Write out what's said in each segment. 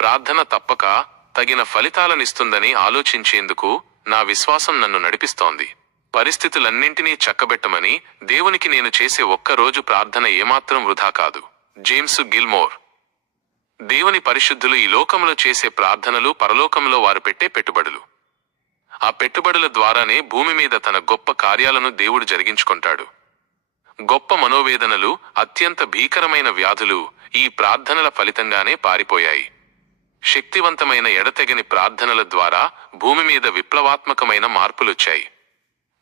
ప్రార్థన తప్పక తగిన ఫలితాలనిస్తుందని ఆలోచించేందుకు నా విశ్వాసం నన్ను నడిపిస్తోంది. పరిస్థితులన్నింటినీ చక్కబెట్టమని దేవునికి నేను చేసే ఒక్కరోజు ప్రార్థన ఏమాత్రం వృధా కాదు. James Gilmore. దేవుని పరిశుద్ధులు ఈ లోకంలో చేసే ప్రార్థనలు పరలోకంలో వారు పెట్టే పెట్టుబడులు. ఆ పెట్టుబడుల ద్వారానే భూమి మీద తన గొప్ప కార్యాలను దేవుడు జరిగించుకుంటాడు. గొప్ప మనోవేదనలు, అత్యంత భీకరమైన వ్యాధులు ఈ ప్రార్థనల ఫలితంగానే పారిపోయాయి. శక్తివంతమైన ఎడతెగని ప్రార్థనల ద్వారా భూమి మీద విప్లవాత్మకమైన మార్పులొచ్చాయి.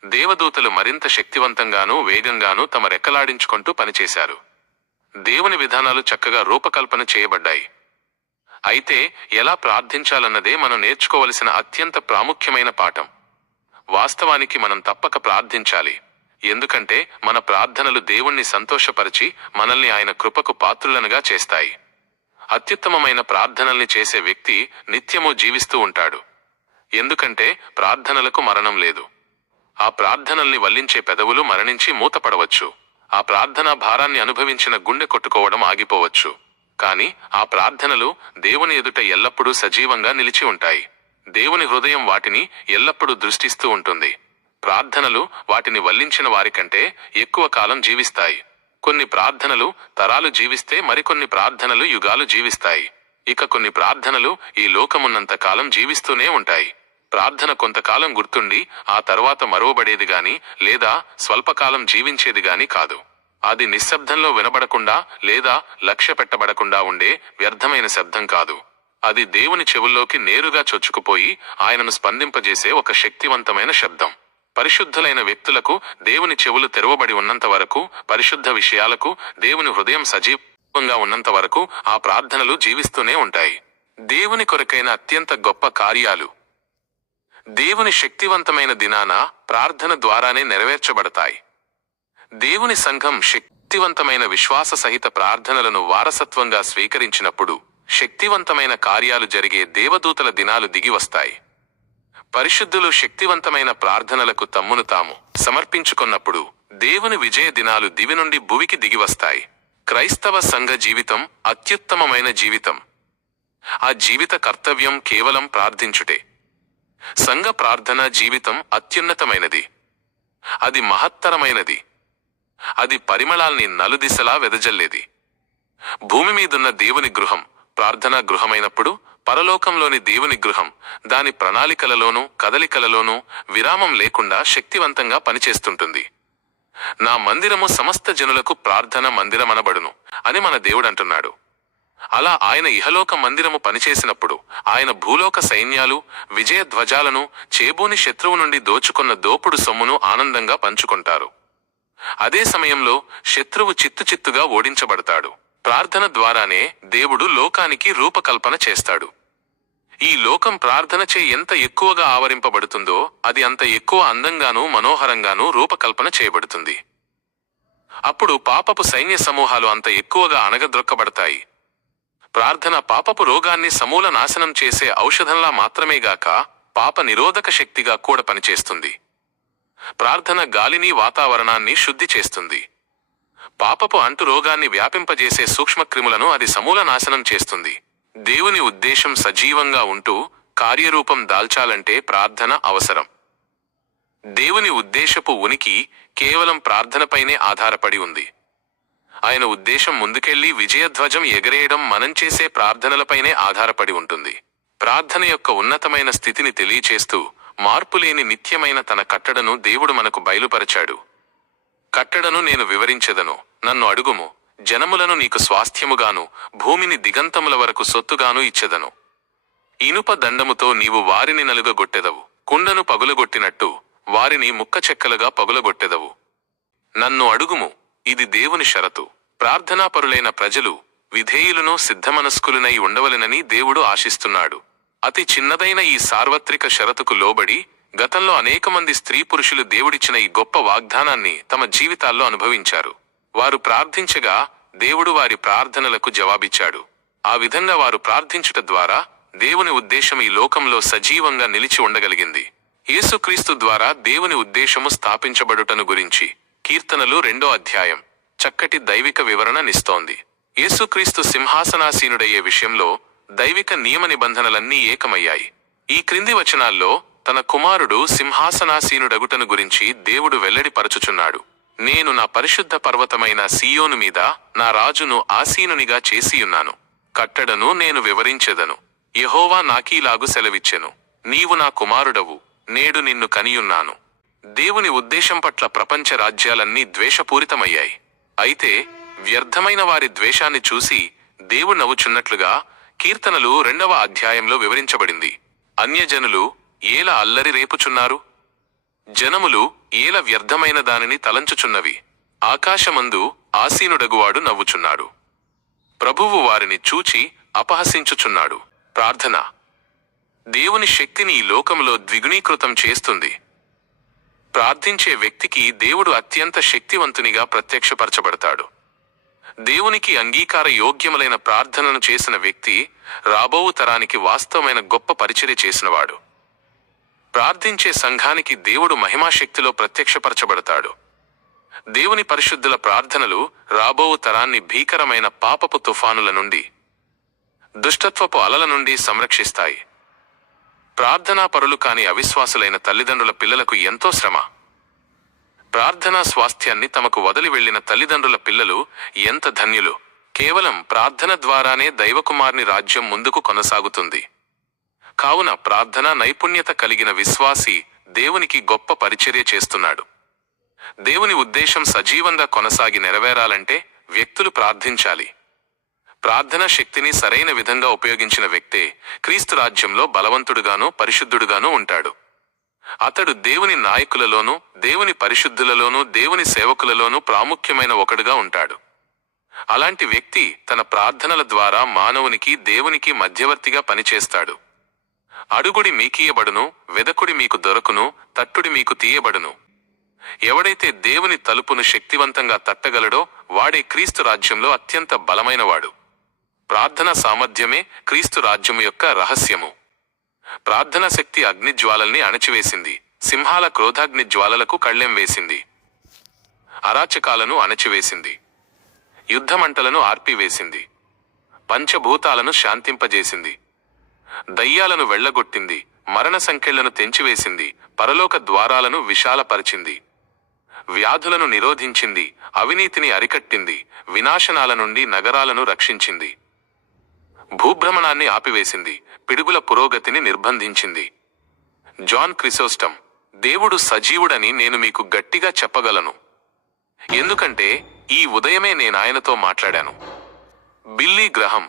దేవదూతలు మరింత శక్తివంతంగానూ వేగంగానూ తమ రెక్కలాడించుకుంటూ పనిచేశారు. దేవుని విధానాలు చక్కగా రూపకల్పన చేయబడ్డాయి. అయితే ఎలా ప్రార్థించాలన్నదే మనం నేర్చుకోవలసిన అత్యంత ప్రాముఖ్యమైన పాఠం. వాస్తవానికి మనం తప్పక ప్రార్థించాలి. ఎందుకంటే మన ప్రార్థనలు దేవుణ్ణి సంతోషపరిచి మనల్ని ఆయన కృపకు పాత్రులనుగా చేస్తాయి. అత్యుత్తమమైన ప్రార్థనల్ని చేసే వ్యక్తి నిత్యము జీవిస్తూ ఉంటాడు. ఎందుకంటే ప్రార్థనలకు మరణం లేదు. ఆ ప్రార్థనల్ని వల్లించే పెదవులు మరణించి మూతపడవచ్చు. ఆ ప్రార్థనా భారాన్ని అనుభవించిన గుండె కొట్టుకోవడం ఆగిపోవచ్చు. కాని ఆ ప్రార్థనలు దేవుని ఎదుట ఎల్లప్పుడూ సజీవంగా నిలిచి ఉంటాయి. దేవుని హృదయం వాటిని ఎల్లప్పుడూ దృష్టిస్తూ ఉంటుంది. ప్రార్థనలు వాటిని వల్లించిన వారికంటే ఎక్కువ కాలం జీవిస్తాయి. కొన్ని ప్రార్థనలు తరాలు జీవిస్తే మరికొన్ని ప్రార్థనలు యుగాలు జీవిస్తాయి. ఇక కొన్ని ప్రార్థనలు ఈ లోకమున్నంత కాలం జీవిస్తూనే ఉంటాయి. ప్రార్థన కొంతకాలం గుర్తుండి ఆ తరువాత మరువబడేది గాని లేదా స్వల్పకాలం జీవించేది గాని కాదు. అది నిశ్శబ్దంలో వినబడకుండా లేదా లక్ష్య పెట్టబడకుండా ఉండే వ్యర్థమైన శబ్దం కాదు. అది దేవుని చెవుల్లోకి నేరుగా చొచ్చుకుపోయి ఆయనను స్పందింపజేసే ఒక శక్తివంతమైన శబ్దం. పరిశుద్ధులైన వ్యక్తులకు దేవుని చెవులు తెరవబడి ఉన్నంత వరకు, పరిశుద్ధ విషయాలకు దేవుని హృదయం సజీవంగా ఉన్నంత వరకు ఆ ప్రార్థనలు జీవిస్తూనే ఉంటాయి. దేవుని కొరకైన అత్యంత గొప్ప కార్యాలు దేవుని శక్తివంతమైన దినాన ప్రార్థన ద్వారానే నెరవేర్చబడతాయి. దేవుని సంఘం శక్తివంతమైన విశ్వాస సహిత ప్రార్థనలను వారసత్వంగా స్వీకరించినప్పుడు శక్తివంతమైన కార్యాలు జరిగే దేవదూతల దినాలు దిగివస్తాయి. పరిశుద్ధులు శక్తివంతమైన ప్రార్థనలకు తమ్మును తాము సమర్పించుకున్నప్పుడు దేవుని విజయ దినాలు దివి నుండి భువికి దిగివస్తాయి. క్రైస్తవ సంఘ జీవితం అత్యుత్తమమైన జీవితం. ఆ జీవిత కర్తవ్యం కేవలం ప్రార్థించుటే. సంఘ ప్రార్థన జీవితం అత్యున్నతమైనది. అది మహత్తరమైనది. అది పరిమళాల్ని నలుదిశలా వెదజల్లేది. భూమి మీదున్న దేవుని గృహం ప్రార్థనా గృహమైనప్పుడు పరలోకంలోని దేవుని గృహం దాని ప్రణాళికలలోనూ కదలికలలోనూ విరామం లేకుండా శక్తివంతంగా పనిచేస్తుంటుంది. నా మందిరము సమస్త జనులకు ప్రార్థన మందిరమనబడును అని మన దేవుడంటున్నాడు. అలా ఆయన ఇహలోక మందిరము పనిచేసినప్పుడు ఆయన భూలోక సైన్యాలు విజయ ధ్వజాలను, చేబూని శత్రువు నుండి దోచుకున్న దోపుడు సొమ్మును ఆనందంగా పంచుకుంటారు. అదే సమయంలో శత్రువు చిత్తుచిత్తుగా ఓడించబడతాడు. ప్రార్థన ద్వారానే దేవుడు లోకానికి రూపకల్పన చేస్తాడు. ఈ లోకం ప్రార్థనచే ఎంత ఎక్కువగా ఆవరింపబడుతుందో అది అంత ఎక్కువ అందంగానూ మనోహరంగానూ రూపకల్పన చేయబడుతుంది. అప్పుడు పాపపు సైన్య సమూహాలు అంత ఎక్కువగా అణగద్రొక్కబడతాయి. ప్రార్థన పాపపు రోగాన్ని సమూల నాశనం చేసే ఔషధంలా మాత్రమేగాక పాప నిరోధక శక్తిగా కూడా పనిచేస్తుంది. ప్రార్థన గాలిని, వాతావరణాన్ని శుద్ధి చేస్తుంది. పాపపు అంటు రోగాన్ని వ్యాపింపజేసే సూక్ష్మక్రిములను అది సమూల నాశనం చేస్తుంది. దేవుని ఉద్దేశం సజీవంగా ఉంటూ కార్యరూపం దాల్చాలంటే ప్రార్థన అవసరం. దేవుని ఉద్దేశపు ఉనికి కేవలం ప్రార్థనపైనే ఆధారపడి ఉంది. ఆయన ఉద్దేశం ముందుకెళ్లి విజయధ్వజం ఎగరేయడం మనం చేసే ప్రార్థనలపైనే ఆధారపడి ఉంటుంది. ప్రార్థన యొక్క ఉన్నతమైన స్థితిని తెలియచేస్తూ మార్పులేని నిత్యమైన తన కట్టడను దేవుడు మనకు బయలుపరచాడు. కట్టడను నేను వివరించెదను, నన్ను అడుగుము, జనములను నీకు స్వాస్థ్యముగాను భూమిని దిగంతముల వరకు సొత్తుగాను ఇచ్చెదను. ఇనుప దండముతో నీవు వారిని నలుగగొట్టెదవు, కుండను పగులగొట్టినట్టు వారిని ముక్కచెక్కలుగా పగులగొట్టెదవు. నన్ను అడుగుము, ఇది దేవుని షరతు. ప్రార్థనాపరులైన ప్రజలు విధేయులను సిద్ధమనస్కులునై ఉండవలెనని దేవుడు ఆశిస్తున్నాడు. అతి చిన్నదైన ఈ సార్వత్రిక షరతుకు లోబడి గతంలో అనేకమంది స్త్రీ పురుషులు దేవుడిచ్చిన ఈ గొప్ప వాగ్దానాన్ని తమ జీవితాల్లో అనుభవించారు. వారు ప్రార్థించగా దేవుడు వారి ప్రార్థనలకు జవాబిచ్చాడు. ఆ విధంగా వారు ప్రార్థించుట ద్వారా దేవుని ఉద్దేశం ఈ లోకంలో సజీవంగా నిలిచి ఉండగలిగింది. యేసుక్రీస్తు ద్వారా దేవుని ఉద్దేశము స్థాపించబడుటను గురించి కీర్తనలు 2వ అధ్యాయం చక్కటి దైవిక వివరణనిస్తోంది. యేసుక్రీస్తు సింహాసనాసీనుడయ్యే విషయంలో దైవిక నియమ నిబంధనలన్నీ ఏకమయ్యాయి. ఈ క్రింది వచనాల్లో తన కుమారుడు సింహాసనాసీనుడగుటను గురించి దేవుడు వెల్లడిపరచుచున్నాడు. నేను నా పరిశుద్ధ పర్వతమైన సీయోను మీద నా రాజును ఆసీనునిగా చేసియున్నాను. కట్టడను నేను వివరించెదను. యెహోవా నాకీలాగు సెలవిచ్చెను, నీవు నా కుమారుడవు, నేడు నిన్ను కనియున్నాను. దేవుని ఉద్దేశం పట్ల ప్రపంచ రాజ్యాలన్నీ ద్వేషపూరితమయ్యాయి. అయితే వ్యర్థమైన వారి ద్వేషాన్ని చూసి దేవుడు నవ్వుచున్నట్లుగా కీర్తనలు 2వ అధ్యాయంలో వివరించబడింది. అన్యజనులు ఏల అల్లరి రేపుచున్నారు? జనములు ఏల వ్యర్థమైన దానిని తలంచుచున్నవి? ఆకాశమందు ఆసీనుడగువాడు నవ్వుచున్నాడు. ప్రభువు వారిని చూచి అపహసించుచున్నాడు. ప్రార్థన దేవుని శక్తిని ఈ లోకంలో ద్విగుణీకృతం చేస్తుంది. ప్రార్థించే వ్యక్తికి దేవుడు అత్యంత శక్తివంతునిగా ప్రత్యక్షపరచబడతాడు. దేవునికి అంగీకార యోగ్యములైన ప్రార్థనను చేసిన వ్యక్తి రాబోవు తరానికి వాస్తవమైన గొప్ప పరిచర్య చేసినవాడు. ప్రార్థించే సంఘానికి దేవుడు మహిమాశక్తిలో ప్రత్యక్షపరచబడతాడు. దేవుని పరిశుద్ధుల ప్రార్థనలు రాబోవు తరాన్ని భీకరమైన పాపపు తుఫానుల నుండి, దుష్టత్వపు అలల నుండి సంరక్షిస్తాయి. ప్రార్థనా పరులు కాని అవిశ్వాసులైన తల్లిదండ్రుల పిల్లలకు ఎంతో శ్రమ. ప్రార్థనా స్వాస్థ్యాన్ని తమకు వదిలి వెళ్లిన తల్లిదండ్రుల పిల్లలు ఎంత ధన్యులు. కేవలం ప్రార్థన ద్వారానే దైవకుమార్ని రాజ్యం ముందుకు కొనసాగుతుంది. కావున ప్రార్థనా నైపుణ్యత కలిగిన విశ్వాసి దేవునికి గొప్ప పరిచర్య చేస్తున్నాడు. దేవుని ఉద్దేశం సజీవంగా కొనసాగి నెరవేరాలంటే వ్యక్తులు ప్రార్థించాలి. ప్రార్థనా శక్తిని సరైన విధంగా ఉపయోగించిన వ్యక్తే క్రీస్తు రాజ్యంలో బలవంతుడుగానూ పరిశుద్ధుడుగానూ ఉంటాడు. అతడు దేవుని నాయకులలోనూ దేవుని పరిశుద్ధులలోనూ దేవుని సేవకులలోనూ ప్రాముఖ్యమైన ఒకడుగా ఉంటాడు. అలాంటి వ్యక్తి తన ప్రార్థనల ద్వారా మానవునికి దేవునికి మధ్యవర్తిగా పనిచేస్తాడు. అడుగుడి మీకీయబడును, వెదకుడి మీకు దొరకును, తట్టుడి మీకు తీయబడును. ఎవడైతే దేవుని తలుపును శక్తివంతంగా తట్టగలడో వాడే క్రీస్తు రాజ్యంలో అత్యంత బలమైనవాడు. ప్రార్థన సామర్థ్యమే క్రీస్తు రాజ్యము యొక్క రహస్యము. ప్రార్థన శక్తి అగ్నిజ్వాలల్ని అణచివేసింది. సింహాల క్రోధాగ్ని జ్వాలలకు కళ్ళెం వేసింది. అరాచకాలను అణచివేసింది. యుద్ధమంటలను ఆర్పివేసింది. పంచభూతాలను శాంతింపజేసింది. దయ్యాలను వెళ్లగొట్టింది. మరణ సంకెళ్లను తెంచివేసింది. పరలోక ద్వారాలను విశాలపరిచింది. వ్యాధులను నిరోధించింది. అవినీతిని అరికట్టింది. వినాశనాల నుండి నగరాలను రక్షించింది. భూభ్రమణాన్ని ఆపివేసింది. పిడుగుల పురోగతిని నిర్బంధించింది. జాన్ క్రిసోస్టమ్, దేవుడు సజీవుడని నేను మీకు గట్టిగా చెప్పగలను, ఎందుకంటే ఈ ఉదయమే నేనాయనతో మాట్లాడాను. బిల్లీ గ్రహం